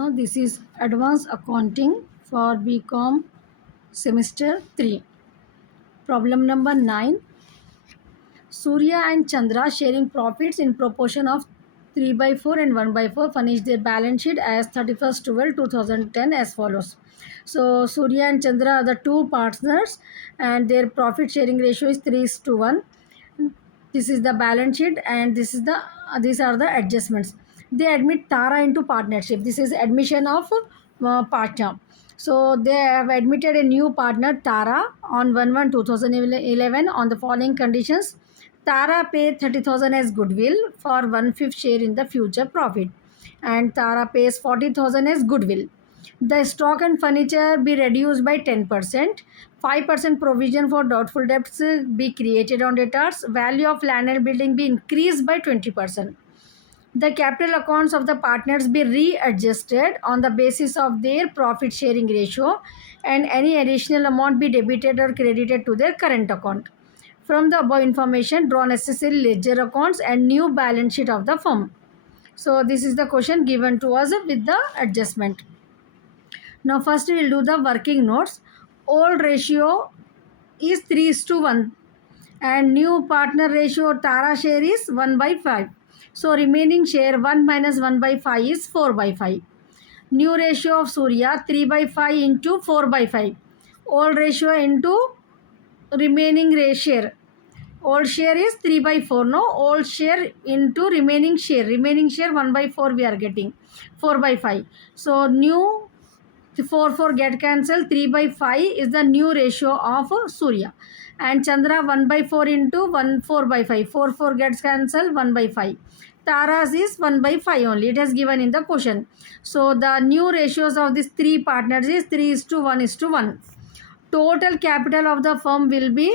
Now this is advanced accounting for BCom semester 3. Problem number 9. Surya and Chandra sharing profits in proportion of 3 by 4 and 1 by 4 furnish their balance sheet as 31st 12 2010 as follows. So Surya and Chandra are the two partners and their profit sharing ratio is 3:1. This is the balance sheet and these are the adjustments. They admit Tara into partnership. This is admission of partner. So they have admitted a new partner Tara on 1/1/2011 on the following conditions. Tara paid 30,000 as goodwill for 1/5 share in the future profit, and Tara pays 40,000 as goodwill. The stock and furniture be reduced by 10%. 5% provision for doubtful debts be created on debtors. Value of land and building be increased by 20%. The capital accounts of the partners be readjusted on the basis of their profit sharing ratio, and any additional amount be debited or credited to their current account. From the above information, draw necessary ledger accounts and new balance sheet of the firm. So this is the question given to us with the adjustment. Now first we will do the working notes. Old ratio is 3:1 and new partner ratio Tara share is 1/5. So remaining share 1 minus 1/5 is 4/5. New ratio of Surya 3/5 into 4/5. Old ratio into remaining share. Old share is 3/4. No, old share into remaining share. Remaining share 1/4 we are getting 4/5. So new 4 get cancelled. 3/5 is the new ratio of Surya, and Chandra 1/4 into 4/5. 4 gets cancelled. 1/5. Tara's is 1/5 only. It has given in the question. So the new ratios of these three partners is 3:1:1. Total capital of the firm will be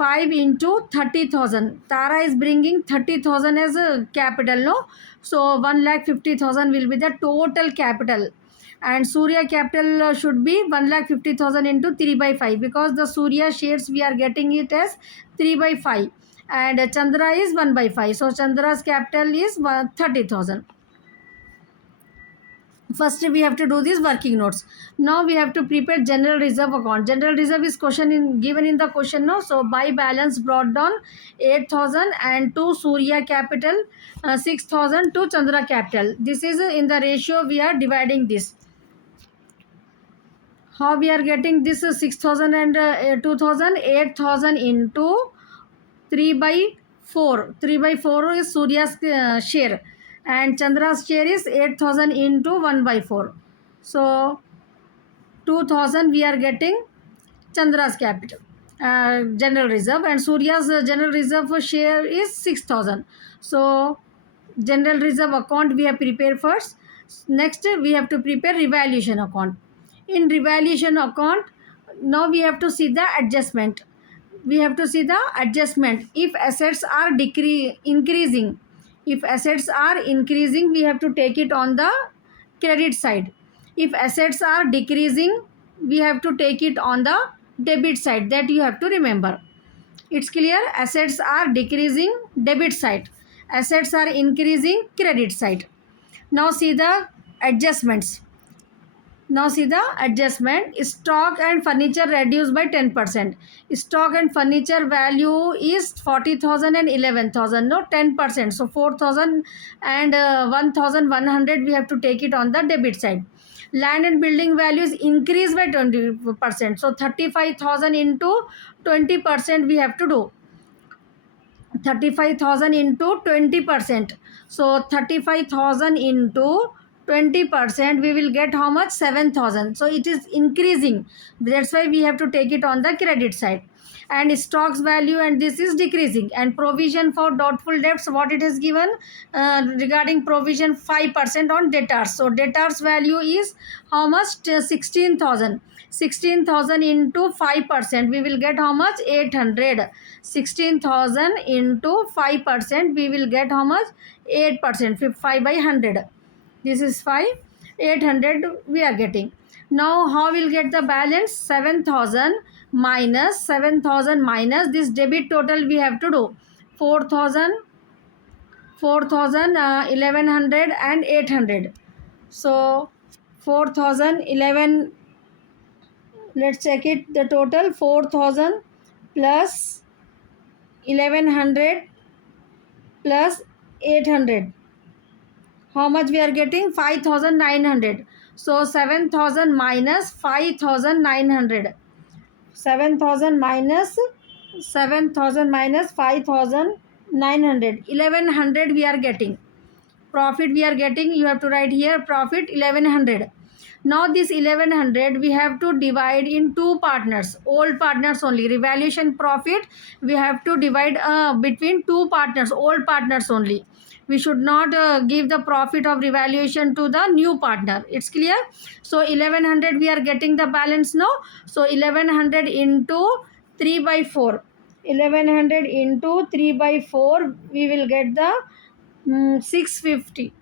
5 into 30,000. Tara is bringing 30,000 as a capital, no? So 1,50,000 will be the total capital. And Surya capital should be 1,50,000 into 3/5 because the Surya shares we are getting it as 3/5 and Chandra is 1/5. So Chandra's capital is 30,000. First we have to do these working notes. Now we have to prepare general reserve account. General reserve is given in the question, no? So by balance brought down 8,000 and to Surya capital 6,000 to Chandra capital. This is in the ratio we are dividing this. How we are getting this 6,000 and 2,000, 8,000 into 3/4. 3/4 is Surya's share and Chandra's share is 8,000 into 1/4. So 2,000 we are getting Chandra's capital general reserve, and Surya's general reserve share is 6,000. So general reserve account we have prepared first. Next we have to prepare revaluation account. In revaluation account, now we have to see the adjustment. We have to see the adjustment. If assets are increasing, if assets are increasing, we have to take it on the credit side. If assets are decreasing, we have to take it on the debit side. That you have to remember. It's clear? Assets are decreasing, debit side. Assets are increasing, credit side. Now see the adjustments. Now see the adjustment. Stock and furniture reduced by 10%. Stock and furniture value is 40,000 and 11,000. No, 10%. So 4,000 and 1,100 we have to take it on the debit side. Land and building values increased by 20%. So 35,000 into 20% we have to do. 35,000 into 20%. So 35,000 into 20% we will get how much? 7,000. So it is increasing. That's why we have to take it on the credit side. And stocks value and this is decreasing. And provision for doubtful debts, what it is given regarding provision 5% on debtors. So debtors value is how much? 16,000. 16,000 into 5% we will get how much? 800. 16,000 into 5% we will get how much? 8%. 5/100. This is 5. 800 we are getting. Now how we'll get the balance? 7,000 minus 7,000 minus this debit total we have to do. 4,000, 1,100 and 800. So 4,000, 11, let's check it, the total 4,000 plus 1100 plus 800. How much we are getting? 5,900. So 7,000 minus 5,900. 7,000 minus 7,000 minus 5,900. 1,100 we are getting. Profit we are getting, you have to write here profit 1,100. Now this 1,100 we have to divide in two partners, old partners only. Revaluation profit we have to divide between two partners, old partners only. We should not give the profit of revaluation to the new partner. It's clear? So 1,100 we are getting the balance now. So 1,100 into 3 by 4. 1,100 into 3 by 4, we will get the 650.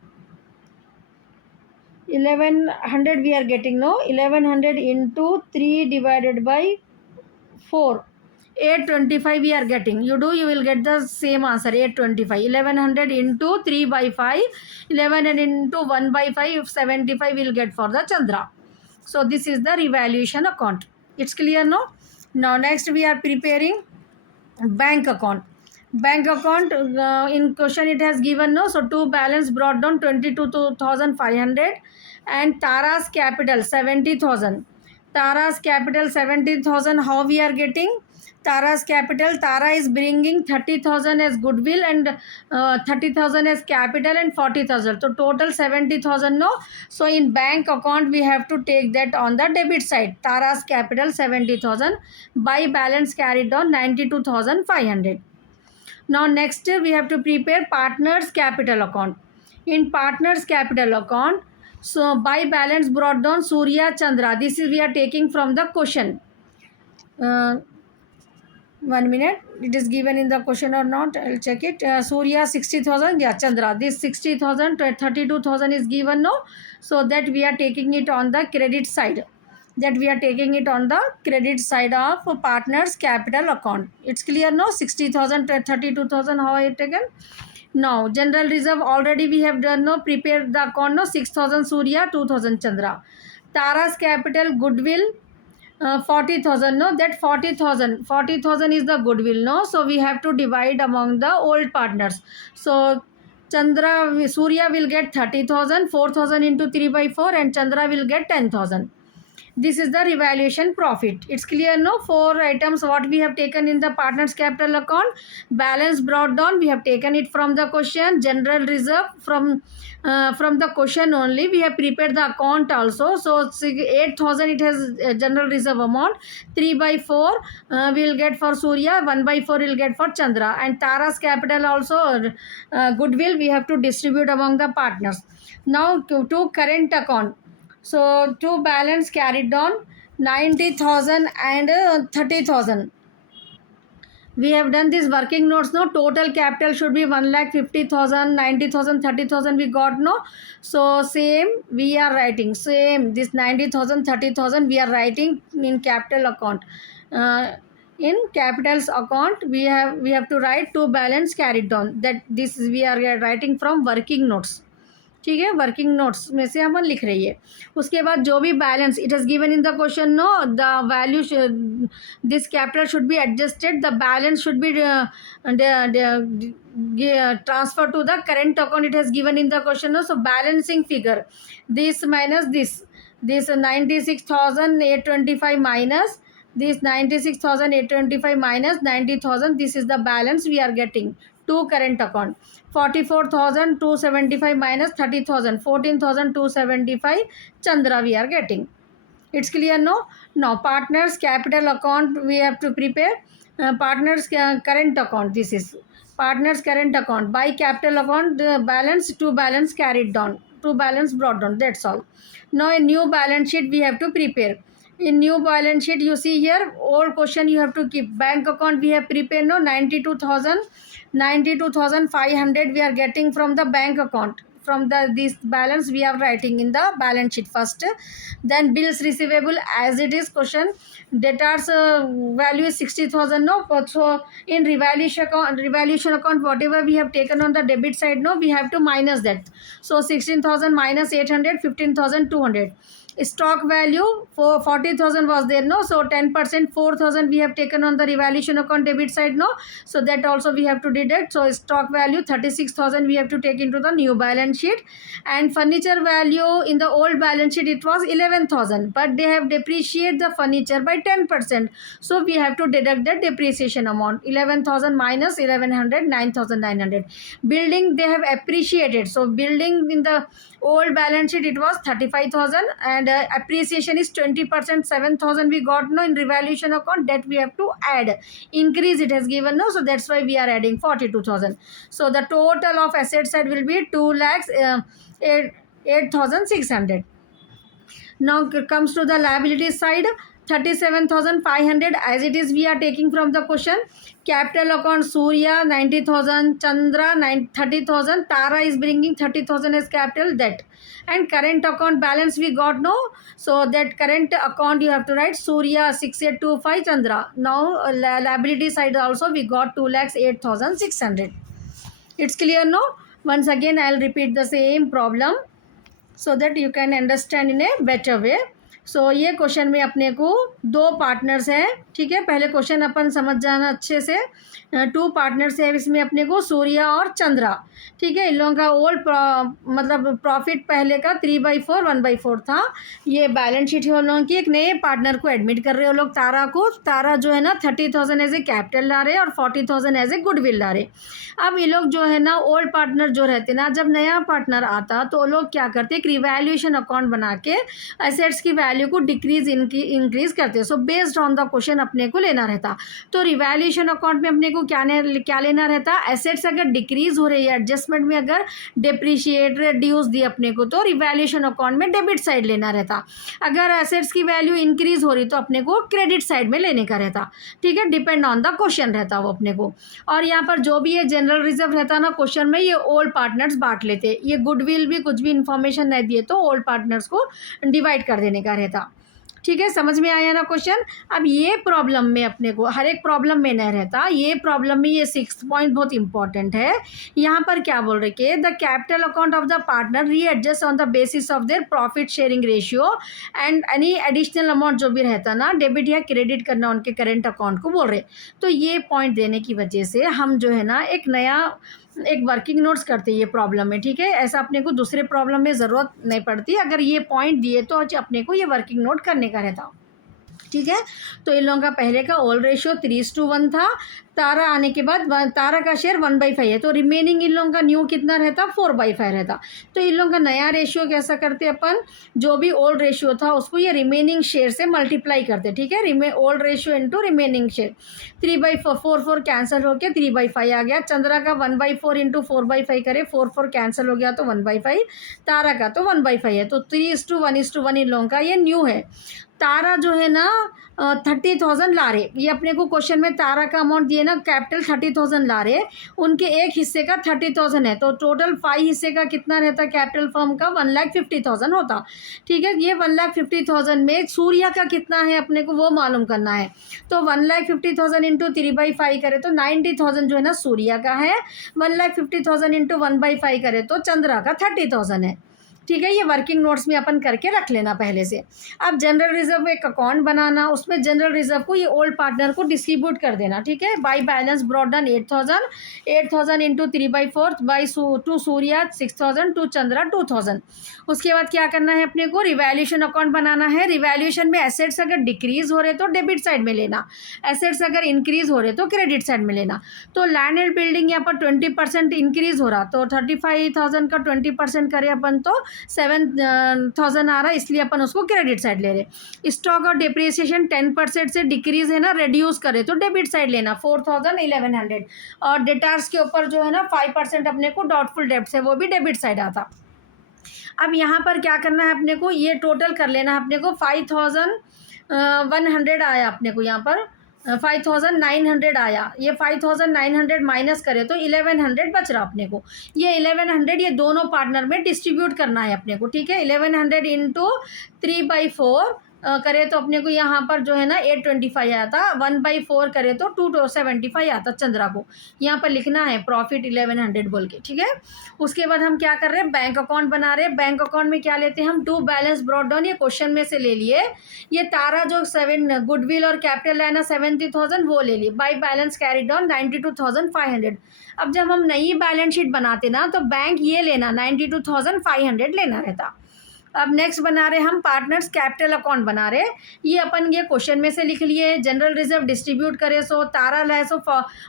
1,100 we are getting now. 1,100 into 3 divided by 4. 825 we are getting. You will get the same answer, 825. 1,100 into 3 by 5. 1,100 into 1 by 5. 75 will get for the Chandra. So this is the revaluation account. It's clear no? Now next we are preparing bank account. Bank account, in question it has given no. So to balance brought down 22,500 and Tara's capital 70,000. Tara's capital 70,000. How we are getting? Tara's capital, Tara is bringing 30,000 as goodwill and 30,000 as capital and 40,000. So total 70,000 no. So in bank account we have to take that on the debit side. Tara's capital 70,000 by balance carried on 92,500. Now next we have to prepare partners capital account. In partners capital account, so by balance brought down Surya Chandra. This is we are taking from the question. 1 minute, it is given in the question or not, I'll check it. Surya 60,000, yeah, Chandra, this 60,000, 32,000 is given no. So that we are taking it on the credit side. That we are taking it on the credit side of partners capital account. It's clear no? 60,000, 32,000, how I have taken? Now general reserve already we have done no. Prepare the account no. 6,000 Surya, 2,000 Chandra. Tara's capital goodwill 40,000 no. That 40,000 is the goodwill no. So we have to divide among the old partners. So Surya will get 30,000, 4,000 into 3 by 4 and Chandra will get 10,000. This is the revaluation profit. It's clear no? 4 items what we have taken in the partners capital account. Balance brought down, we have taken it from the question. General reserve from the question only. We have prepared the account also. So 8,000 it has general reserve amount. 3 by 4 we will get for Surya. 1 by 4 we will get for Chandra. And Tara's capital also goodwill we have to distribute among the partners. Now to current account. So to balance carried on 90,000 and 30,000. We have done this working notes no. Total capital should be 1,50,000, 90,000, 30,000 we got no. So same we are writing same this 90,000, 30,000 we are writing in capital account. In capitals account we have to write to balance carried on. That this we are writing from working notes. ठीक है, working notes में से हम लिख रही है. उसके बाद जो भी balance it has given in the question no, the value this capital should be adjusted, the balance should be transfer to the current account. It has given in the question no. So balancing figure this minus this 96,825 minus this 96,825 minus 90,000. This is the balance we are getting to current account. 44,275 minus 30,000, 14,275 Chandra we are getting. It's clear no? Now partners capital account we have to prepare. Partners current account, this is partners current account. By capital account the balance to balance carried down, to balance brought down, that's all. Now a new balance sheet we have to prepare. In new balance sheet you see here old question you have to keep. Bank account we have prepared no. 92,500 we are getting from the bank account. from this balance we are writing in the balance sheet first. Then bills receivable as it is question. Debtors value is 60,000, no, so in revaluation account whatever we have taken on the debit side, no, we have to minus that. So 16,000 minus 800, 15,200. Stock value for 40,000 was there, no, so 10% 4,000 we have taken on the revaluation account debit side, no, so that also we have to deduct. So stock value 36,000 we have to take into the new balance sheet. And furniture value in the old balance sheet it was 11,000, but they have depreciated the furniture by 10%, so we have to deduct the depreciation amount. 11,000 minus 1100, 9,900. Building they have appreciated, so building in the old balance sheet it was 35,000, and appreciation is 20%, 7,000 we got, no, in revaluation account, that we have to add, increase it has given, no, so that's why we are adding 42,000. So the total of asset side will be 2,08,600. Now comes to the liability side, 37,500 as it is we are taking from the question. Capital account Surya 90,000, Chandra 30,000, Tara is bringing 30,000 as capital debt. And current account balance we got, no, so that current account you have to write Surya 6825, Chandra. Now liability side also we got 2,08,600. It's clear, no? Once again I'll repeat the same problem so that you can understand in a better way. सो ये question में अपने को दो partners हैं, ठीक है, पहले question अपन समझ जाना अच्छे से. 2 पार्टनर्स है इसमें अपने को, सूर्या और चंद्रा, ठीक है. इन लोगों का ओल्ड मतलब प्रॉफिट पहले का 3/4 1/4 था. ये बैलेंस शीट है उन लोगों की. एक नए पार्टनर को एडमिट कर रहे हो लोग, तारा को. तारा जो है ना 30,000 एज ए कैपिटल ला रहे और 40,000 एज ए गुडविल ला रहे. अब ये लोग जो है ना ओल्ड पार्टनर जो रहते ना, जब नया पार्टनर आता तो लोग क्या करते, एक रिवैल्यूएशन अकाउंट बना के एसेट्स की वैल्यू को डिक्रीज इंक्रीज करते हैं. So based on the question अपने को लेना रहता. तो रिवैल्यूएशन अकाउंट में अपने को क्या लेना रहता, एसेट्स अगर डिक्रीज हो रही है, एडजस्टमेंट में अगर डिप्रिशिएट रिड्यूस दी अपने को, तो रिवैल्यूएशन अकाउंट में डेबिट साइड लेना रहता. अगर एसेट्स की वैल्यू इंक्रीज हो रही तो अपने को क्रेडिट साइड में लेने का रहता, ठीक है, डिपेंड ऑन द क्वेश्चन रहता वो अपने को. और यहाँ पर जो भी ये जनरल रिजर्व रहता ना क्वेश्चन में, ये ओल्ड पार्टनर्स बांट लेते. ये गुडविल भी कुछ भी इंफॉर्मेशन नहीं दिए तो ओल्ड पार्टनर्स को डिवाइड कर देने का रहता. ठीक है, समझ में आया ना क्वेश्चन. अब ये प्रॉब्लम में अपने को हर एक प्रॉब्लम में नहीं रहता, ये प्रॉब्लम में ये 6th पॉइंट बहुत इंपॉर्टेंट है. यहाँ पर क्या बोल रहे कि the capital account of the partner readjust on the basis of their profit sharing ratio and any additional amount जो भी रहता ना डेबिट या क्रेडिट करना उनके करेंट अकाउंट को बोल रहे. तो ये पॉइंट देने की वजह से हम जो है ना एक वर्किंग नोट्स करते हैं ये प्रॉब्लम में, ठीक है. ऐसा अपने को दूसरे प्रॉब्लम में ज़रूरत नहीं पड़ती. अगर ये पॉइंट दिए तो अपने को ये वर्किंग नोट करने का रहता, ठीक है. तो इन लोगों का पहले का ओल्ड रेशियो 3:1 था. तारा आने के बाद तारा का शेयर 1/5 है, तो रिमेनिंग इन लोगों का न्यू कितना रहता, 4/5 रहता. तो इन लोगों का नया रेशियो कैसा करते अपन, जो भी ओल्ड रेशियो था उसको ये रिमेनिंग शेयर से मल्टीप्लाई करते, ठीक है. Old ratio into remaining share. 3/4 cancel हो गया, 3/5 आ गया. चंद्रा का 1/4 इंटू 4/5 करे, 4 कैंसिल हो गया तो 1/5. तारा का तो 1/5 है, तो 3:1 इन लोगों का ये न्यू है. तारा जो है ना 30,000 ला रहे, ये अपने को क्वेश्चन में तारा का अमाउंट दिए ना, कैपिटल 30,000 ला रहे, उनके एक हिस्से का 30,000 है, तो टोटल 5 हिस्से का कितना रहता कैपिटल फर्म का, 1,50,000 होता, ठीक है. ये 1,50,000 में सूर्या का कितना है अपने को वो मालूम करना है. तो 1,50,000 इंटू 3/5 करे तो 90,000 जो है ना सूर्या का है. 1,50,000 इंटू 1/5 करे तो चंद्रा का 30,000 है, ठीक है. ये वर्किंग नोट्स में अपन करके रख लेना पहले से. अब जनरल रिजर्व एक अकाउंट बनाना, उसमें जनरल रिजर्व को ये ओल्ड पार्टनर को डिस्ट्रीब्यूट कर देना, ठीक है. By balance brought down 8,000 into 3/4 by to Surya 6,000 to Chandra 2,000. उसके बाद क्या करना है अपने को, रिवैल्यूएशन अकाउंट बनाना है. रिवैल्यूएशन में एसेट्स अगर डिक्रीज हो रहे तो डेबिट साइड में लेना, एसेट्स अगर इंक्रीज हो रहे तो क्रेडिट साइड में लेना. तो लैंड एंड बिल्डिंग यहाँ पर 20% इंक्रीज हो रहा, तो 35,000 का 20% करे अपन तो 7,000 आ रहा है, इसलिए अपन उसको क्रेडिट साइड ले रहे. स्टॉक और डिप्रिसिएशन 10% से डिक्रीज है ना, रिड्यूस करे तो डेबिट साइड लेना 4,000 1,100. और डेटार्स के ऊपर जो है ना 5% अपने को डाउटफुल डेब्ट्स है, वो भी डेबिट साइड आता. अब यहाँ पर क्या करना है अपने को, ये टोटल कर लेना है अपने को. 5,100 आया अपने को यहाँ पर, 5900 आया, ये 5900 माइनस करे तो 1100 बच रहा अपने को। ये 1100 ये दोनों पार्टनर में डिस्ट्रीब्यूट करना है अपने को, ठीक है। 1100 इंटू 3/4 करे तो अपने को यहाँ पर जो है ना 825 आया था। 1/4 करे तो 275 आता चंद्रा को। यहाँ पर लिखना है प्रॉफिट 1100 बोल के, ठीक है। उसके बाद हम क्या कर रहे हैं, बैंक अकाउंट बना रहे हैं। बैंक अकाउंट में क्या लेते हैं हम, टू बैलेंस ब्रॉट डाउन, ये क्वेश्चन में से ले लिए। ये तारा जो 7 गुडविल और कैपिटल है ना 70,000 वो ले लिए। By balance carry down 92,500। अब जब हम नई बैलेंस शीट बनाते ना तो बैंक ये लेना 92,500 लेना रहता। अब नेक्स्ट बना रहे हम पार्टनर्स कैपिटल अकाउंट बना रहे। ये अपन ये क्वेश्चन में से लिख लिए। जनरल रिजर्व डिस्ट्रीब्यूट करे सो तारा लाए सो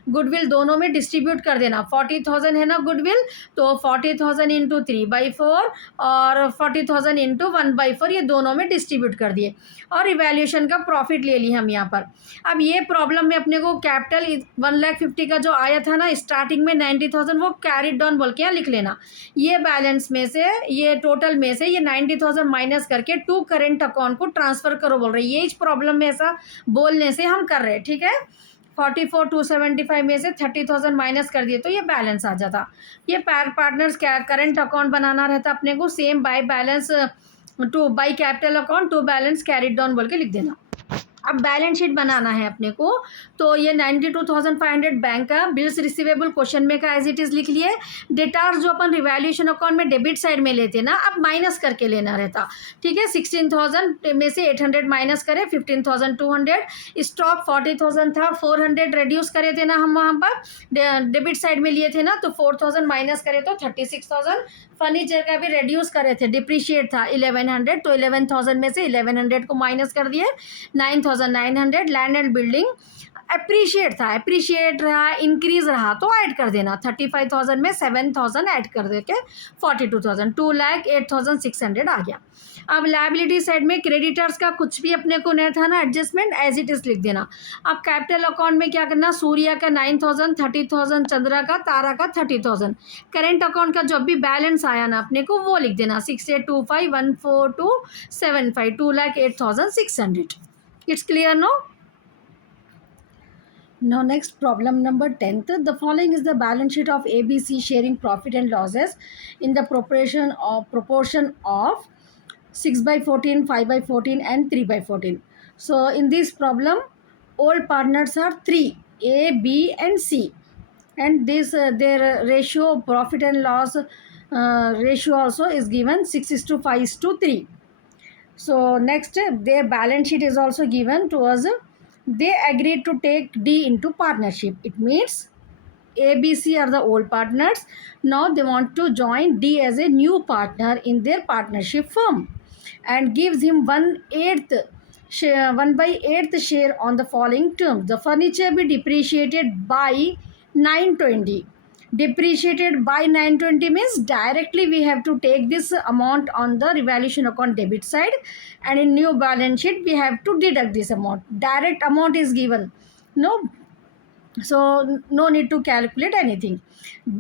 गुडविल दोनों में डिस्ट्रीब्यूट कर देना। 40,000 है ना गुडविल, तो 40,000 इंटू 3/4 और 40,000 इंटू 1/4 ये दोनों में डिस्ट्रीब्यूट कर दिए। और इवैल्यूएशन का प्रॉफिट ले ली हम यहाँ पर। अब ये प्रॉब्लम में अपने को कैपिटल 1,50,000 का जो आया था ना स्टार्टिंग में 90,000 वो कैरिड डाउन बोल के यहाँ लिख लेना। ये बैलेंस में से ये टोटल में से ये 90,000 माइनस करके टू करेंट अकाउंट को ट्रांसफर करो बोल रहे हैं। ये इस प्रॉब्लम में ऐसा बोलने से हम कर रहे हैं, ठीक है। 44,275 में से 30,000 माइनस कर दिए तो ये बैलेंस आ जाता। ये पार्टनर्स करेंट अकाउंट बनाना रहता अपने को। Same by balance to by capital account to balance carried down बोल के लिख देना। अब बैलेंस शीट बनाना है अपने को, तो ये 92,500 बैंक का बिल्स रिसीवेबल क्वेश्चन में का एज इट इज लिख लिए। डेटार्स जो अपन रिवैल्यूएशन अकाउंट में डेबिट साइड में लेते ना, अब माइनस करके लेना रहता, ठीक है। 16,000 में से 800 माइनस करे 15,200। स्टॉक 40,000 था, 400 रिड्यूस करे थे ना हम वहाँ पर डेबिट साइड में लिए थे ना, तो 4,000 माइनस करे तो 36,000। फर्नीचर का भी रिड्यूस करे थे, डिप्रिशिएट था 1100, तो 11,000 में से 1100 को माइनस कर दिए 9,900। लैंड एंड बिल्डिंग अप्रिशिएट था, अप्रिशिएट रहा, इंक्रीज रहा तो ऐड कर देना। 35,000 में 7,000 ऐड कर दे के 42,000, 2,08,600 आ गया। अब लायबिलिटी साइड में क्रेडिटर्स का कुछ भी अपने को नहीं था ना, एडजस्टमेंट एज इट इज लिख देना। अब कैपिटल अकाउंट में क्या करना, सूर्या का 9,000, 30,000 चंद्रा का, तारा का 30,000। करेंट अकाउंट का जब भी बैलेंस आया ना अपने को वो लिख देना 6825,14275, 2,08,600। It's clear, no? Now next problem number 10th. The following is the balance sheet of ABC sharing profit and losses in the proportion of 6/14, 5/14 and 3/14. So in this problem all partners are 3, A, B and C, and this their ratio profit and loss ratio also is given 6:5:3. So next their balance sheet is also given to us. They agreed to take D into partnership. It means A, B, C are the old partners. Now they want to join D as a new partner in their partnership firm and gives him 1/8 share, 1/8 share on the following terms. The furniture be depreciated by 920. Depreciated by 920 means directly we have to take this amount on the revaluation account debit side, and in new balance sheet we have to deduct this amount. Direct amount is given, no, so no need to calculate anything.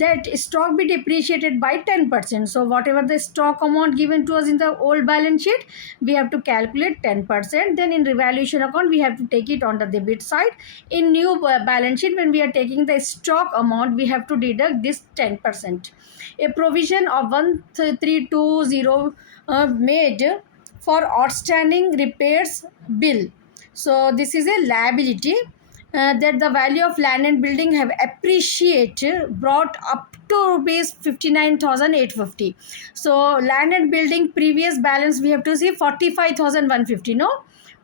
That stock be depreciated by 10%. So whatever the stock amount given to us in the old balance sheet, we have to calculate 10%. Then in revaluation account we have to take it on the debit side. In new balance sheet, when we are taking the stock amount, we have to deduct this 10%. A provision of 1320 made for outstanding repairs bill. So this is a liability. That the value of land and building have appreciated brought up to rupees 59,850. So land and building previous balance we have to see 45,150, no,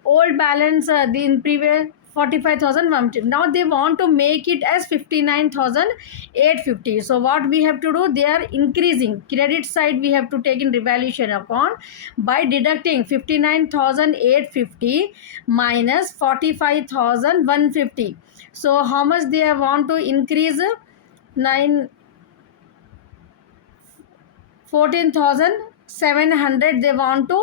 old balance in previous 45,150. Now they want to make it as 59,850. So what we have to do, they are increasing credit side, we have to take in revaluation account by deducting 59,850 minus 45,150. So how much they want to increase? 14,700 they want to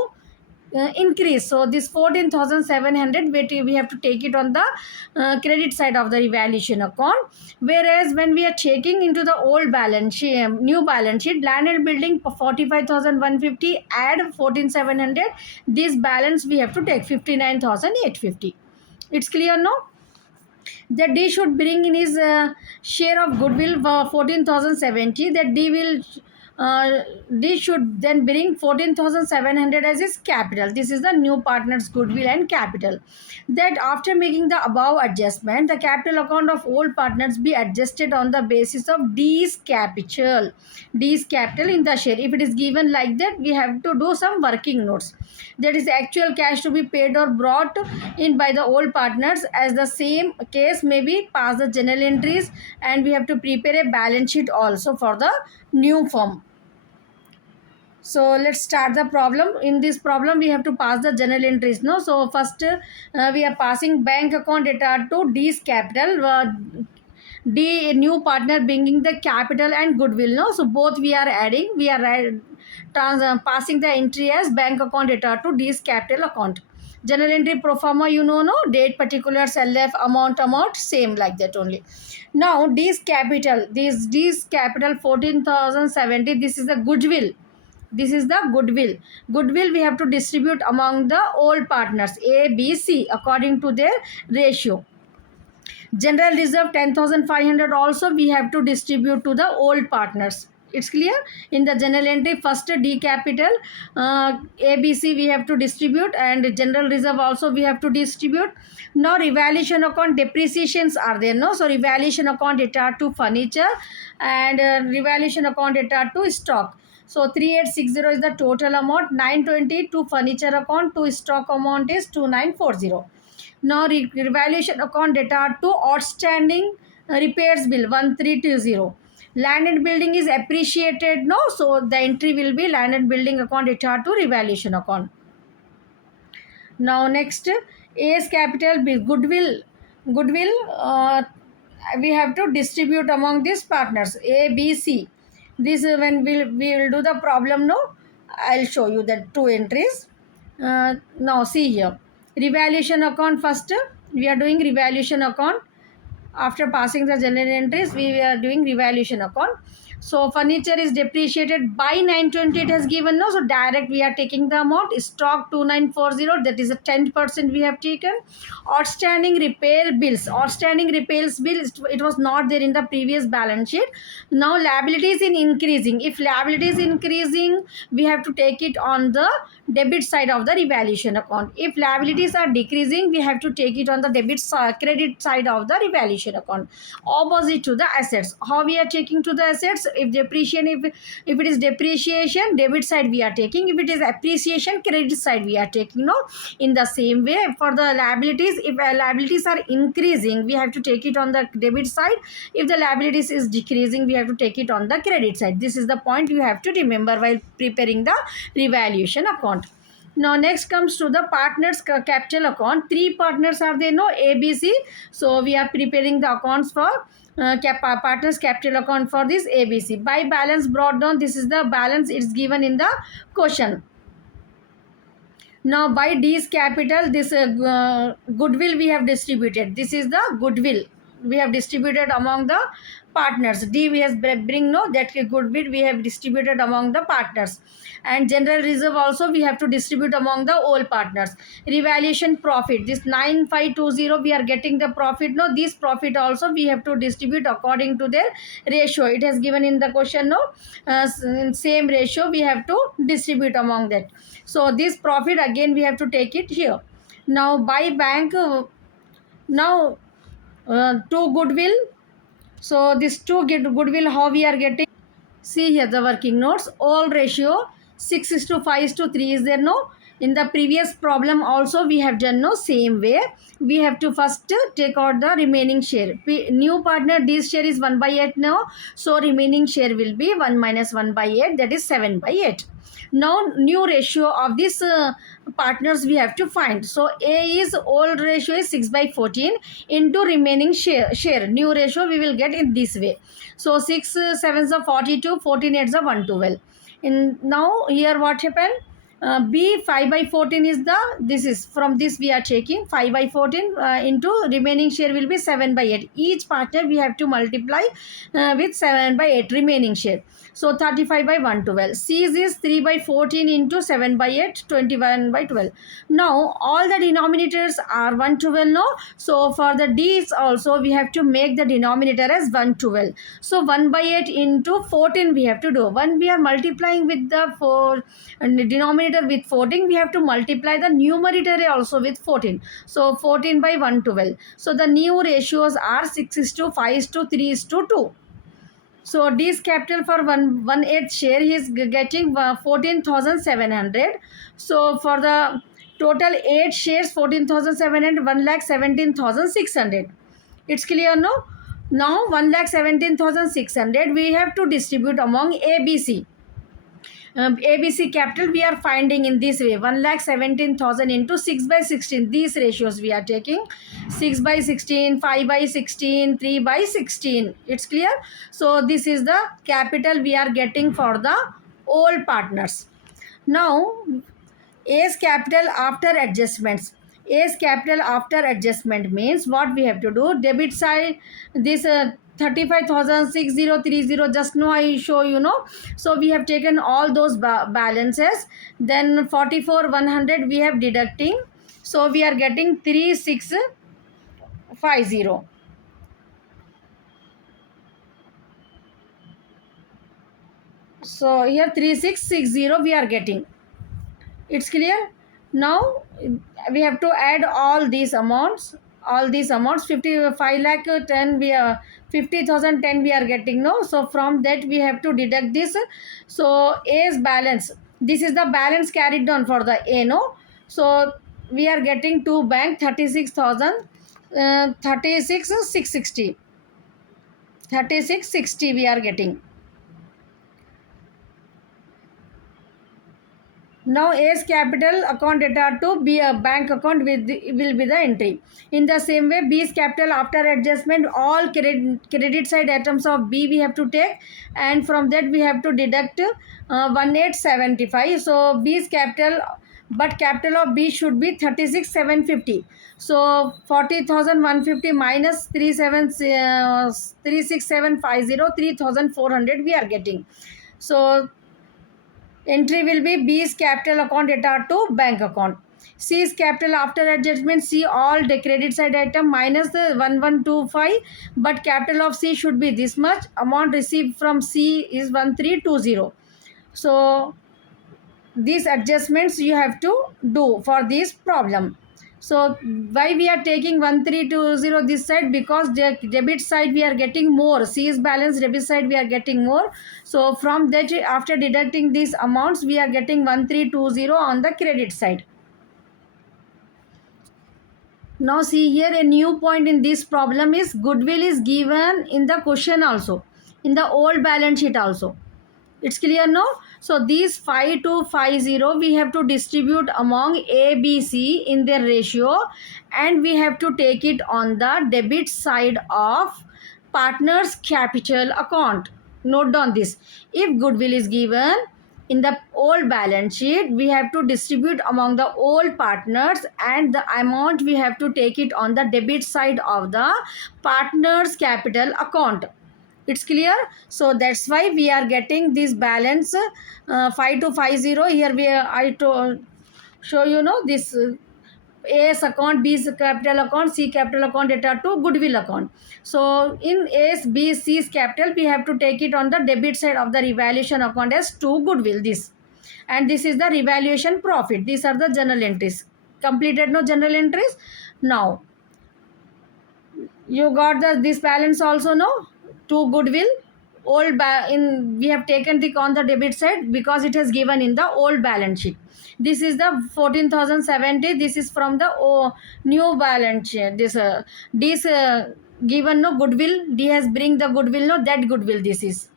increase. So this 14,700 we have to take it on the credit side of the revaluation account. Whereas when we are checking into the old balance sheet, new balance sheet, land and building 45,150 add 14,700, this balance we have to take 59,850. It's clear, no? that D should bring in his share of goodwill for 14,070. That uh, D should then bring 14,700 as his capital. This is the new partner's goodwill and capital. That after making the above adjustment, the capital account of old partners be adjusted on the basis of D's capital. D's capital in the share. If it is given like that, we have to do some working notes. That is actual cash to be paid or brought in by the old partners. As the same case may be pass the journal entries, and we have to prepare a balance sheet also for the new firm. So let's start the problem. In this problem we have to pass the journal entries, no? So first we are passing bank account data to D's capital. D new partner bringing the capital and goodwill, no? So both we are adding. We are passing the entry as bank account data to D's capital account. General entry pro forma, you know, no? Date, particulars, LF, amount, same like that only. Now D's capital, D's capital 14,070. This is the goodwill. This is the goodwill. Goodwill we have to distribute among the old partners A, B, C according to their ratio. General reserve 10,500 also we have to distribute to the old partners. It's clear. In the general entry, first D capital, ABC we have to distribute, and general reserve also we have to distribute. Now revaluation account depreciations are there, no? So revaluation account data to furniture, and revaluation account data to stock. So 3860 is the total amount. 920 to furniture account, to stock amount is 2940. Now revaluation account data to outstanding repairs bill 1320. Land and building is appreciated, no? So the entry will be land and building account data to revaluation account. Now next, A's capital bill goodwill we have to distribute among these partners A, B, C. This when we will do the problem, no? I'll show you the two entries. Now see here, revaluation account. First we are doing revaluation account. After passing the general entries, we are doing revaluation account. So furniture is depreciated by 920, it has given, no? So direct we are taking the amount. Stock 2940, that is a 10% we have taken. Outstanding repair bills, it was not there in the previous balance sheet. Now liabilities in increasing. If liability is increasing, we have to take it on the debit side of the revaluation account. If liabilities are decreasing, we have to take it on the credit side of the revaluation account. Opposite to the assets. How we are taking to the assets? If it is depreciation, debit side we are taking. If it is appreciation, credit side we are taking, no? In the same way for the liabilities, if liabilities are increasing, we have to take it on the debit side. If the liabilities is decreasing, we have to take it on the credit side. This is the point you have to remember while preparing the revaluation account. Now next comes to the partners capital account. Three partners are there, no? A, B, C. So we are preparing the accounts for partners capital account for this ABC. By balance brought down, this is the balance, it's given in the question. Now by D's capital, this goodwill we have distributed. This is the goodwill we have distributed among the partners. D we has bring, no? That goodwill we have distributed among the partners. And general reserve also we have to distribute among the all partners. Revaluation profit, this 9520 we are getting the profit, no? This profit also we have to distribute according to their ratio. It has given in the question, no? Same ratio we have to distribute among that. So this profit again we have to take it here. Now by bank, now to goodwill. So this two goodwill, how we are getting? See here the working notes. All ratio 6:5:3 is there, no? In the previous problem also we have done, no? Same way. We have to first take out the remaining share. New partner, this share is 1/8 now. So remaining share will be 1 minus 1/8, that is 7/8. Now new ratio of this partners we have to find. So A is old ratio is 6/14 into remaining share. New ratio we will get in this way. So 6 7s are 42, 14 8s are 112. In now here what happened? B 5 by 14 is the, this is from this we are taking 5 by 14 into remaining share will be 7 by 8. Each partner we have to multiply with 7 by 8 remaining share. So 35 by 112. C's is 3 by 14 into 7 by 8, 21 by 12. Now all the denominators are 112 no. So for the D's also we have to make the denominator as 112. So 1 by 8 into 14 we have to do. When we are multiplying with the 4 and the denominator with 14, we have to multiply the numerator also with 14. So 14 by 112. So the new ratios are 6 is to 5 is to 3 is to 2. So D's capital for 1/8 share he is getting 14,700. So for the total 8 shares 14,700, 1,17,600. It's clear no? Now 1,17,600 we have to distribute among ABC. ABC capital we are finding in this way, 1,17,000 into 6 by 16. These ratios we are taking 6 by 16, 5 by 16, 3 by 16. It's clear? So this is the capital we are getting for the all partners. Now A's capital after adjustments. A's capital after adjustment means what we have to do. Debit side, this 35,6030 just now I show you know. So we have taken all those balances. Then 44,100 we have deducting. So we are getting 3650. So here 3660 we are getting. It's clear? Now we have to add all these amounts. 55 lakh 10 we are 50,010 we are getting no. So from that we have to deduct this. So A's balance, this is the balance carried on for the A no. So we are getting to bank 36,000 36,660 3660 we are getting. Now A's capital account data to be a bank account with will be the entry. In the same way B's capital after adjustment all credit side items of B we have to take, and from that we have to deduct 1875. So B's capital, but capital of B should be 36,750. So 40,150 minus 36750 3,400 we are getting. So entry will be B's capital account data to bank account. C's capital after adjustment, C all the credit side item minus the 1125, but capital of C should be this much. Amount received from C is 1320. So these adjustments you have to do for this problem. So why we are taking 1320 this side? Because the debit side we are getting more. C's balance debit side we are getting more. So from that after deducting these amounts we are getting 1320 on the credit side. Now see here a new point in this problem is goodwill is given in the question also, in the old balance sheet also. It's clear no? So these 5250 we have to distribute among A, B, C in their ratio, and we have to take it on the debit side of partner's capital account. Note down this. If goodwill is given in the old balance sheet, we have to distribute among the old partners, and the amount we have to take it on the debit side of the partner's capital account. It's clear? So that's why we are getting this balance 5250. Here we are, I to show you know this A's account, B's capital account, C capital account data to goodwill account. So in A's, B, C's capital we have to take it on the debit side of the revaluation account as to goodwill this, and this is the revaluation profit. These are the journal entries. Completed no journal entries. Now you got this balance also no, to goodwill old in we have taken the on the debit side because it has given in the old balance sheet. This is the 14,070. This is from the new balance sheet. This given no goodwill, D has bring the goodwill no, that goodwill this is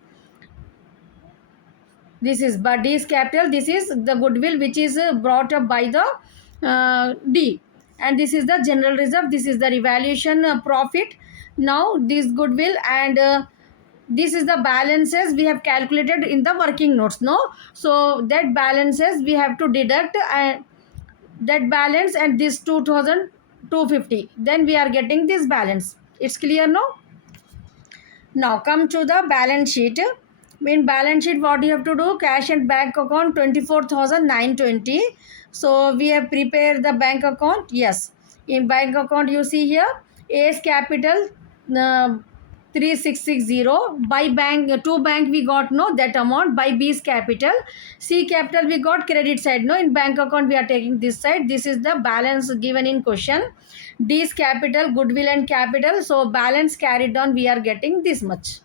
but D's capital, this is the goodwill which is brought up by the D, and this is the general reserve, this is the revaluation profit. Now this goodwill and this is the balances we have calculated in the working notes, no? So that balances we have to deduct, and that balance and this 2250, then we are getting this balance. It's clear, no? Now come to the balance sheet. In balance sheet, what you have to do? Cash and bank account 24,920. So we have prepared the bank account. Yes, in bank account you see here A's capital, 3660. By bank, to bank we got no that amount. By B's capital, C capital we got credit side, no? In bank account we are taking this side. This is the balance given in question. D's capital, goodwill and capital. So balance carried on, we are getting this much.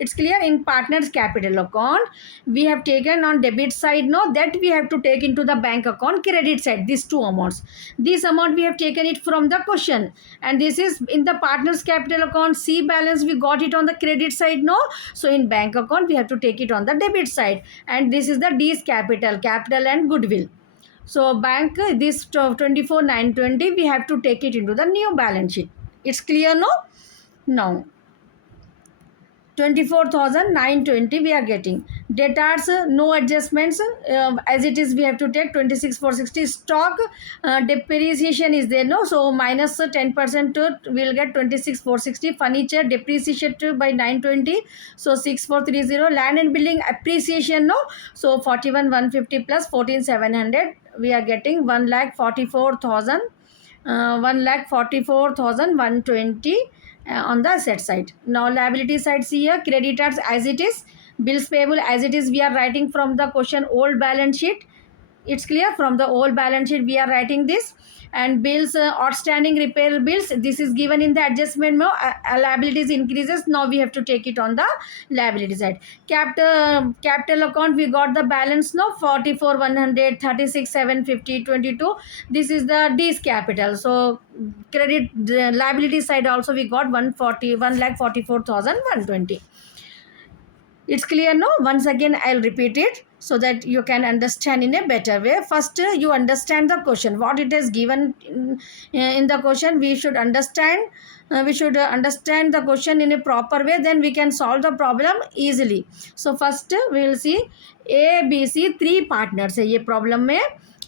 It's clear. In partners capital account, we have taken on debit side, no, that we have to take into the bank account credit side, these two amounts. This amount we have taken it from the question, and this is in the partners capital account. C balance we got it on the credit side, no? So in bank account we have to take it on the debit side, and this is the D's capital and goodwill. So bank, this 24,920 we have to take it into the new balance sheet. It's clear, no? Now 24,920 we are getting. Debtors, no adjustments, as it is we have to take 26,460. Stock, depreciation is there, no? So minus 10% to we'll get 26,460. Furniture depreciation by 920, so 6,430. Land and building appreciation, no? So 41,150 plus 14,700, we are getting 1,44,000, 1,44,120 on the asset side. Now liability side, see here, creditors as it is, bills payable as it is, we are writing from the question old balance sheet. It's clear, from the old balance sheet we are writing this. And bills, outstanding repair bills, this is given in the adjustment memo. Liabilities increases, now we have to take it on the liability side. Capital account, we got the balance now 44,100, 36,750, 22. This is the D's capital. So credit, liability side also we got 1,44,120. It's clear, no? Once again I'll repeat it so that you can understand in a better way. First, you understand the question, what it is given in the question. We should understand the question in a proper way, then we can solve the problem easily. So first we will see A B C 3 partners है ये problem में,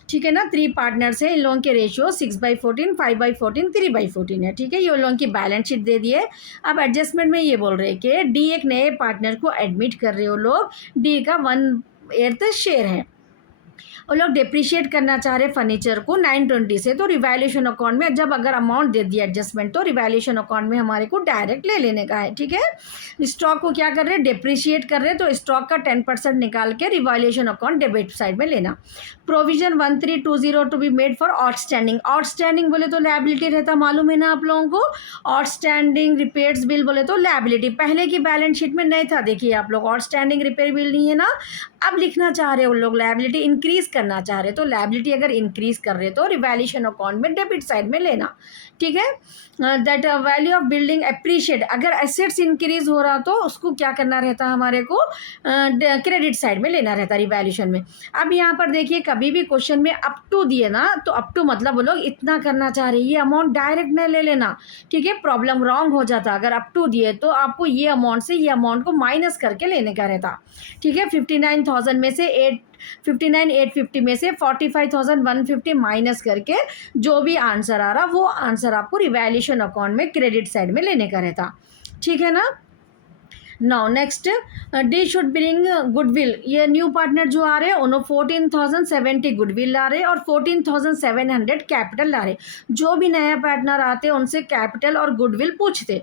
ठीक है ना? 3 partners है, इन लोगों के ratio 6/14, 5/14, 3/14 है, ठीक है? ये लोगों की बैलेंस शीट दे दिए. अब एडजस्टमेंट में ये बोल रहे हैं कि डी एक नए पार्टनर को एडमिट कर रहे हो लोग, डी का 1/8 शेयर है. वो लोग डिप्रिशिएट करना चाह रहे फर्नीचर को 920 से, तो रिवैल्यूएशन अकाउंट में जब अगर अमाउंट दे दिया एडजस्टमेंट, तो रिवैल्यूएशन अकाउंट में हमारे को डायरेक्ट ले लेने का है, ठीक है? स्टॉक को क्या कर रहे हैं? डिप्रिशिएट कर रहे हैं, तो स्टॉक का 10% निकाल के रिवैल्यूएशन अकाउंट डेबिट साइड में लेना. Provision 1320 to be made for outstanding. Outstanding बोले तो लायबिलिटी रहता, मालूम है ना आप लोगों को? आउटस्टैंडिंग रिपेयर्स बिल बोले तो लायबिलिटी. पहले की बैलेंस शीट में नहीं था, देखिए आप लोग, आउटस्टैंडिंग रिपेयर बिल नहीं है ना. अब लिखना चाह रहे हो लोग, लायबिलिटी इंक्रीज करना चाह रहे, तो लायबिलिटी अगर इंक्रीज कर रहे तो रिवैल्यूएशन अकाउंट में डेबिट साइड में लेना, ठीक है? That value of building appreciate, अगर एसेट्स इंक्रीज हो रहा तो उसको क्या करना रहता हमारे को? क्रेडिट साइड में लेना रहता रिवैल्यूएशन में. अब यहाँ पर देखिए, कभी भी क्वेश्चन में अप टू दिए ना, तो अप टू मतलब वो लोग इतना करना चाह रहे, ये अमाउंट डायरेक्ट नहीं ले लेना, ठीक है? प्रॉब्लम रॉन्ग हो जाता. अगर अप टू दिए तो आपको ये अमाउंट से ये अमाउंट को माइनस करके लेने का रहता, ठीक है? 59,000 में से 59,850 में से 45,150 माइनस करके जो भी आंसर आ रहा, वो आंसर आपको रिवैल्यूएशन अकाउंट में क्रेडिट साइड में लेने का रहता, ठीक है ना? Now next, D should bring goodwill. ये न्यू पार्टनर जो आ रहे हैं उन्होंने 14,070 गुडविल ला रहे और 14,700 कैपिटल ला रहे. जो भी नया पार्टनर आते हैं उनसे कैपिटल और गुडविल पूछते.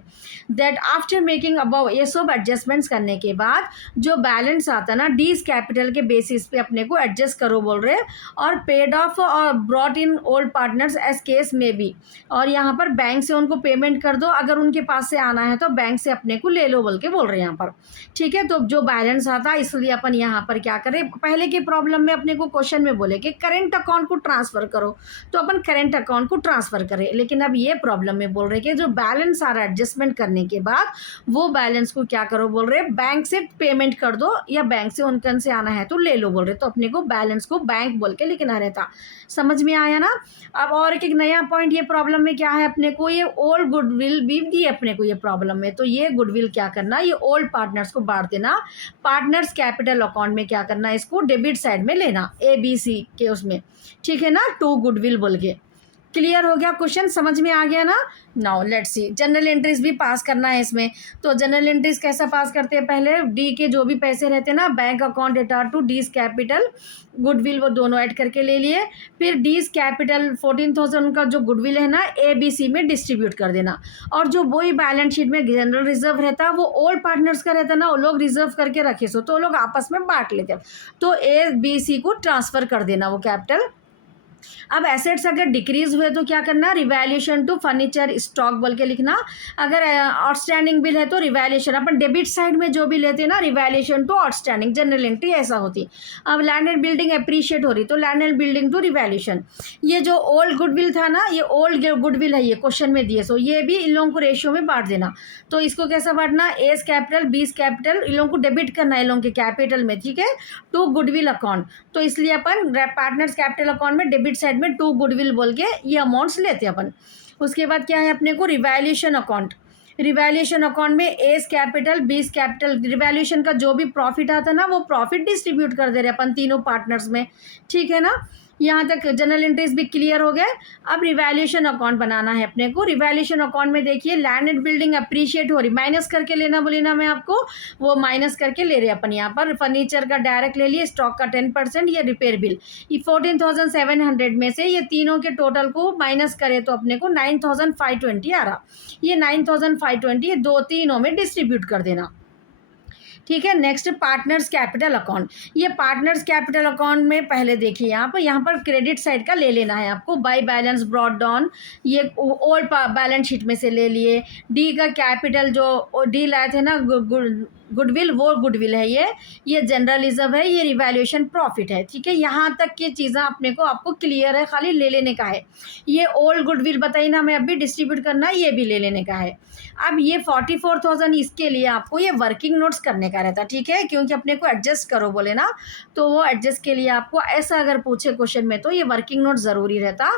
दैट आफ्टर मेकिंग अबाउ, ये सब एडजस्टमेंट्स करने के बाद जो बैलेंस आता ना, डीज कैपिटल के बेसिस पे अपने को एडजस्ट करो बोल रहे. और पेड ऑफ और brought in old partners as case में भी, और यहाँ पर बैंक से उनको पेमेंट कर दो, अगर उनके पास से आना है तो बैंक से अपने को ले लो बोल के बोल रहे हैं यहाँ पर, ठीक है? तो जो बैलेंस आता है, इसलिए अपन यहाँ पर क्या करें, पहले के प्रॉब्लम में अपने को क्वेश्चन में बोले कि करेंट अकाउंट को ट्रांसफर करो, तो अपन करेंट अकाउंट को ट्रांसफर करें. लेकिन अब ये प्रॉब्लम में बोल रहे कि जो बैलेंस आ रहा है एडजस्टमेंट करने के बाद, वो बैलेंस को क्या करो बोल रहे, बैंक से पेमेंट कर दो, या बैंक से उनकन से आना है तो ले लो बोल रहे. तो अपने को बैलेंस को बैंक बोल के लिखना रहता. समझ में आया ना? अब और एक नया पॉइंट ये प्रॉब्लम में क्या है, अपने को ये ओल्ड गुडविल भी दी अपने को ये प्रॉब्लम में, तो ये गुडविल क्या करना, ये ओल्ड पार्टनर्स को बांट देना। पार्टनर्स कैपिटल अकाउंट में क्या करना है, इसको डेबिट साइड में लेना, ABC के उसमें, ठीक है ना, टू गुडविल बोल के। क्लियर हो गया, क्वेश्चन समझ में आ गया ना। Now let's see, general entries भी पास करना है इसमें। तो जनरल एंट्रीज कैसा पास करते हैं, पहले डी के जो भी पैसे रहते हैं ना, bank account data to D's capital goodwill, वो दोनों ऐड करके ले लिए। फिर डीज कैपिटल 14,000 का जो गुडविल है ना, ABC में डिस्ट्रीब्यूट कर देना। और जो वही बैलेंस शीट में जनरल रिजर्व रहता, वो ओल्ड पार्टनर्स का रहता ना, वो लोग रिजर्व करके रखे सो, तो वो लोग आपस में बांट लेते हैं, तो ABC को ट्रांसफर कर देना वो कैपिटल। अब एसेट्स अगर डिक्रीज हुए तो क्या करना, रिवैल्यूएशन टू फर्नीचर स्टॉक बोल के लिखना। अगर आउटस्टैंडिंग बिल है तो रिवैल्यूएशन, अपन डेबिट साइड में जो भी लेते हैं ना, revaluation to outstanding, general entry ऐसा होती। अब लैंड एंड बिल्डिंग अप्रिशिएट हो रही तो land and building to revaluation. ये जो ओल्ड गुडविल था ना, ये ओल्ड गुडविल है, ये क्वेश्चन में दिए, सो ये भी इन लोगों को रेशियो में बांट देना। तो इसको कैसा बांटना, एस कैपिटल बीस कैपिटल, इन लोगों को डेबिट करना है इन लोगों के कैपिटल में, ठीक है, टू गुडविल अकाउंट। तो इसलिए अपन पार्टनर्स कैपिटल अकाउंट में डेबिट साइड में टू गुडविल बोल के ये अमाउंट्स लेते हैं अपन। उसके बाद क्या है अपने को, रिवैल्यूएशन अकाउंट। रिवैल्यूएशन अकाउंट में एस कैपिटल बीस कैपिटल, रिवैल्यूएशन का जो भी प्रॉफिट आता है ना, वो प्रॉफिट डिस्ट्रीब्यूट कर दे रहे अपन तीनों पार्टनर्स में, ठीक है ना। यहाँ तक जनरल एंट्रीज भी क्लियर हो गए। अब रिवैल्यूएशन अकाउंट बनाना है अपने को। रिवैल्यूएशन अकाउंट में देखिए, लैंड एंड बिल्डिंग अप्रिशिएट हो रही, माइनस करके लेना बोली ना मैं आपको, वो माइनस करके ले रहे अपन यहाँ पर। फर्नीचर का डायरेक्ट ले लिए, स्टॉक का 10%, ये रिपेयर बिल, ये 14,700 में से ये तीनों के टोटल को माइनस करें तो अपने को 9,520 आ रहा। ये 9,520 दो तीनों में डिस्ट्रीब्यूट कर देना, ठीक है। Next partners capital account. ये पार्टनर्स कैपिटल अकाउंट में पहले देखिए, यहाँ पर क्रेडिट साइड का ले लेना है आपको, बाय बैलेंस ब्रॉट डाउन, ये ओल्ड बैलेंस शीट में से ले लिए। डी का कैपिटल जो डी लाए थे ना गुडविल, वो गुडविल है, ये जनरल रिजर्व है, ये रिवैल्यूएशन प्रॉफिट है, ठीक है। यहाँ तक की चीज़ें अपने को आपको क्लियर है, खाली ले लेने का है। ये ओल्ड गुडविल बताई ना मैं, अभी डिस्ट्रीब्यूट करना है, ये भी ले लेने का है। अब ये 44,000 इसके लिए आपको ये वर्किंग नोट्स करने का रहता, ठीक है, क्योंकि अपने को एडजस्ट करो बोले ना, तो वो एडजस्ट के लिए आपको ऐसा अगर पूछे क्वेश्चन में तो ये वर्किंग नोट ज़रूरी रहता।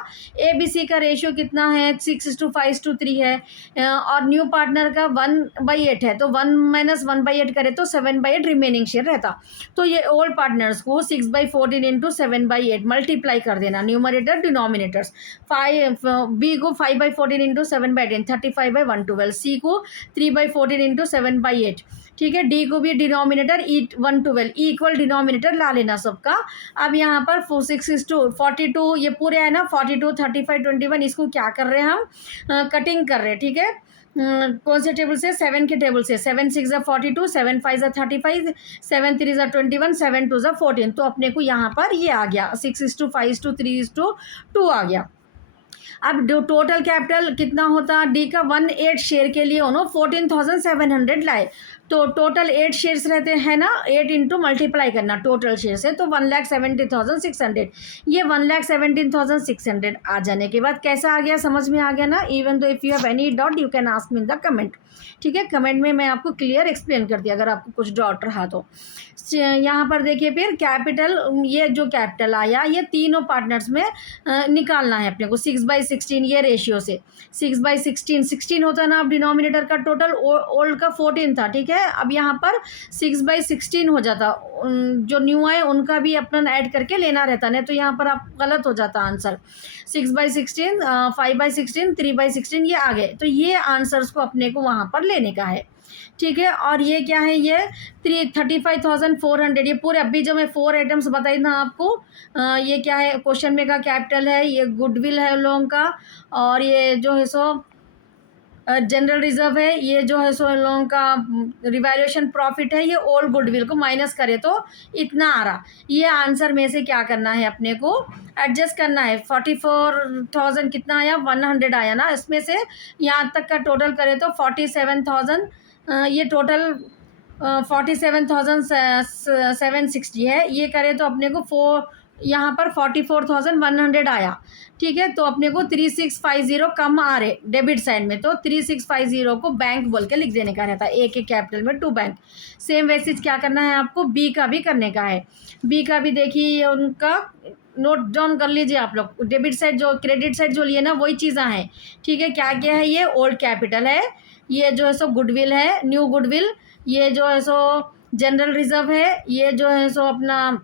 ABC का रेशियो कितना है, 6:5:3 है, और न्यू पार्टनर का 1/8 है, तो 1 - 1/8 करे तो 7/8 रिमेनिंग शेयर रहता। तो ये ओल्ड पार्टनर्स को 6/14 इंटू 7/8 मल्टीप्लाई कर देना, न्यूमरेटर डिनोमिनेटर्स। B को 5/14 इंटू 7/8 35/112, C को 3/14 इंटू 7/8, ठीक है। डी को भी डिनोमिनेटर 112 इक्वल डिनोमिनेटर ला लेना सबका। अब यहाँ पर 6:42 ये पूरे है ना, 42 35 21, इसको क्या कर रहे हैं हम, कटिंग कर रहे हैं, ठीक है। कौन से टेबल से, 7 के टेबल से, 7 6 42, 7 5 35, 7 3 21, 7 2 14। तो अपने को यहाँ पर ये आ गया 6:5:3:2 आ गया। अब टोटल कैपिटल कितना होता, डी का 18 शेयर के लिए उन्होंने 14,700 लाए, तो टोटल 8 शेयर्स रहते हैं ना, 8 इंटू मल्टीप्लाई करना टोटल शेयर्स है, तो 1,70,600, ये 1,17,600 आ जाने के बाद कैसा आ गया, समझ में आ गया ना। इवन तो if you have any doubt you can ask me in the comment, ठीक है। कमेंट में मैं आपको क्लियर एक्सप्लेन करती अगर आपको कुछ डाउट रहा तो। यहाँ पर देखिए फिर कैपिटल, ये जो कैपिटल आया ये तीनों पार्टनर्स में निकालना है अपने को 6/16, ये रेशियो से 6/16 होता है ना। अब डिनोमिनेटर का टोटल ओल्ड का 14 था, ठीक है। अब यहाँ पर 6/16 हो जाता, जो न्यू आए उनका भी अपना ऐड करके लेना रहता, नहीं तो यहाँ पर आप गलत हो जाता आंसर। 6/16, 5/16, 3/16 ये आ गए, तो ये आंसर्स को अपने को वहाँ पर लेने का है, ठीक है। और ये क्या है, ये 35,400, ये पूरे अभी जो मैं 4 आइटम्स बताई ना आपको, ये क्या है, क्वेश्चन में का कैपिटल है, ये गुडविल है उन लोगों का, और ये जो है सो जनरल रिजर्व है, ये जो है सो इन लोगों का रिवैल्यूएशन प्रॉफिट है, ये ओल्ड गुडविल को माइनस करे तो इतना आ रहा। ये आंसर में से क्या करना है अपने को, एडजस्ट करना है। 44,000 कितना आया, 100 आया ना, इसमें से यहाँ तक का टोटल करे तो 47,000, ये टोटल 47,760 है, ये करे तो अपने को यहाँ पर 44,100 आया, ठीक है। तो अपने को 3650 कम आ रहे डेबिट साइड में, तो 3650 को बैंक बोल के लिख देने का रहता है, एक कैपिटल में 2 बैंक। सेम वैसेज क्या करना है आपको, बी का भी करने का है। बी का भी देखिए, उनका नोट डाउन कर लीजिए आप लोग, डेबिट साइड जो क्रेडिट साइड जो लिए ना वही चीज़ें हैं, ठीक है। क्या क्या है, ये ओल्ड कैपिटल है, ये जो है सो गुडविल है, न्यू गुडविल, ये जो है सो जनरल रिजर्व है, ये जो है सो अपना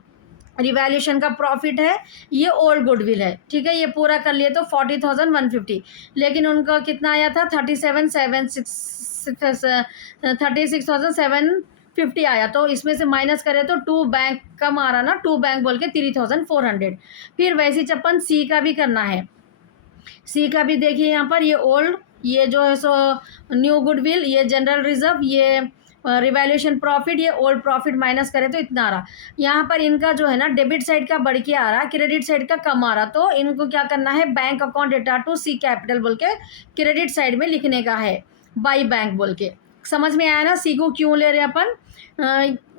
रिवैल्यूएशन का प्रॉफिट है, ये ओल्ड गुडविल है। ठीक है, ये पूरा कर लिए तो 40,150, लेकिन उनका कितना आया था 36,750 आया, तो इसमें से माइनस करें तो 2 बैंक कम आ रहा ना, 2 बैंक बोल के 3,400। फिर वैसी चप्पन सी का भी करना है। सी का भी देखिए यहाँ पर, ये ओल्ड, ये जो है सो न्यू गुडविल, ये जनरल रिजर्व, ये रिवैल्यूएशन प्रॉफिट, ये ओल्ड प्रॉफिट माइनस करें तो इतना आ रहा। यहाँ पर इनका जो है ना डेबिट साइड का बढ़ के आ रहा, क्रेडिट साइड का कम आ रहा, तो इनको क्या करना है, bank account data to C capital बोल के क्रेडिट साइड में लिखने का है, बाई बैंक बोल के। समझ में आया ना सी को क्यों ले रहे अपन?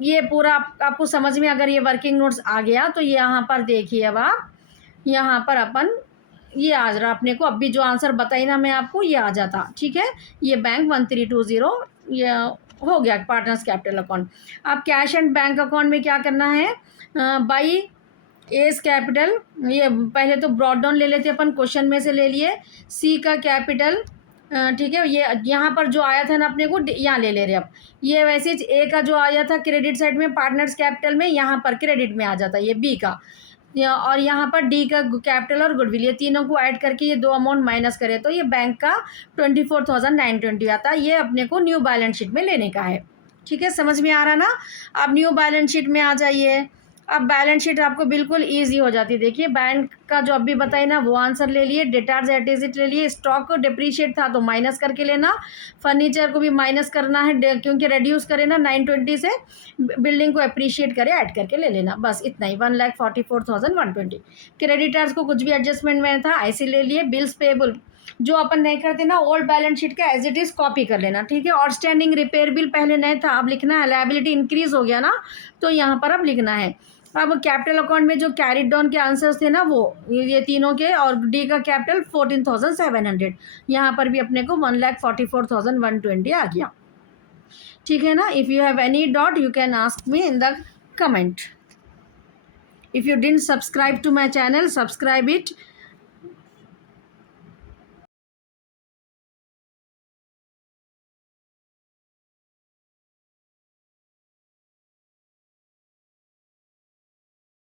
ये पूरा आपको समझ में, अगर ये वर्किंग नोट्स आ गया तो यहाँ पर देखिए, अब आप यहाँ पर अपन ये आ रहा अपने को, अब भी जो आंसर बताई ना मैं आपको, ये आ जाता। ठीक है, ये बैंक 1320 ये हो गया पार्टनर्स कैपिटल अकाउंट। अब कैश एंड बैंक अकाउंट में क्या करना है, बाई एस कैपिटल, ये पहले तो ब्रॉड डाउन ले लेते अपन, क्वेश्चन में से ले लिए, सी का कैपिटल, ठीक है, ये यहाँ पर जो आया था ना अपने को, यहाँ ले ले रहे अब, ये वैसे ए का जो आया था क्रेडिट साइड में पार्टनर्स कैपिटल में, यहाँ पर क्रेडिट में आ जाता ये बी का, और यहाँ पर डी का कैपिटल और गुडविल, ये तीनों को ऐड करके ये दो अमाउंट माइनस करें तो ये बैंक का 24,920 आता है, ये अपने को न्यू बैलेंस शीट में लेने का है। ठीक है, समझ में आ रहा ना? अब न्यू बैलेंस शीट में आ जाइए। अब बैलेंस शीट आपको बिल्कुल ईजी हो जाती है। देखिए, बैंक का जो अभी बताई ना वो आंसर ले लिए, डेटार्स एट इज इट ले लिए, स्टॉक को डिप्रीशिएट था तो माइनस करके लेना, फर्नीचर को भी माइनस करना है क्योंकि रेड्यूस करे ना 920 से, बिल्डिंग को अप्रिशिएट करे ऐड करके ले लेना, बस इतना ही, 1,44,120। क्रेडिटर्स को कुछ भी एडजस्टमेंट में था ऐसे ले लिए। बिल्स पेबल जो अपन नहीं करते ना, ओल्ड बैलेंस शीट का एज इट इज कॉपी कर लेना। ठीक है, आउटस्टैंडिंग रिपेयर बिल पहले नहीं था, अब लिखना है, लायबिलिटी इंक्रीज हो गया ना तो यहाँ पर अब लिखना है। अब कैपिटल अकाउंट में जो कैरिड डाउन के आंसर्स थे ना वो ये तीनों के, और डी का कैपिटल 14,700, यहाँ पर भी अपने को 1,44,120 आ गया। ठीक है ना? If you have any doubt you can ask me in the comment. If you didn't subscribe to my channel, subscribe it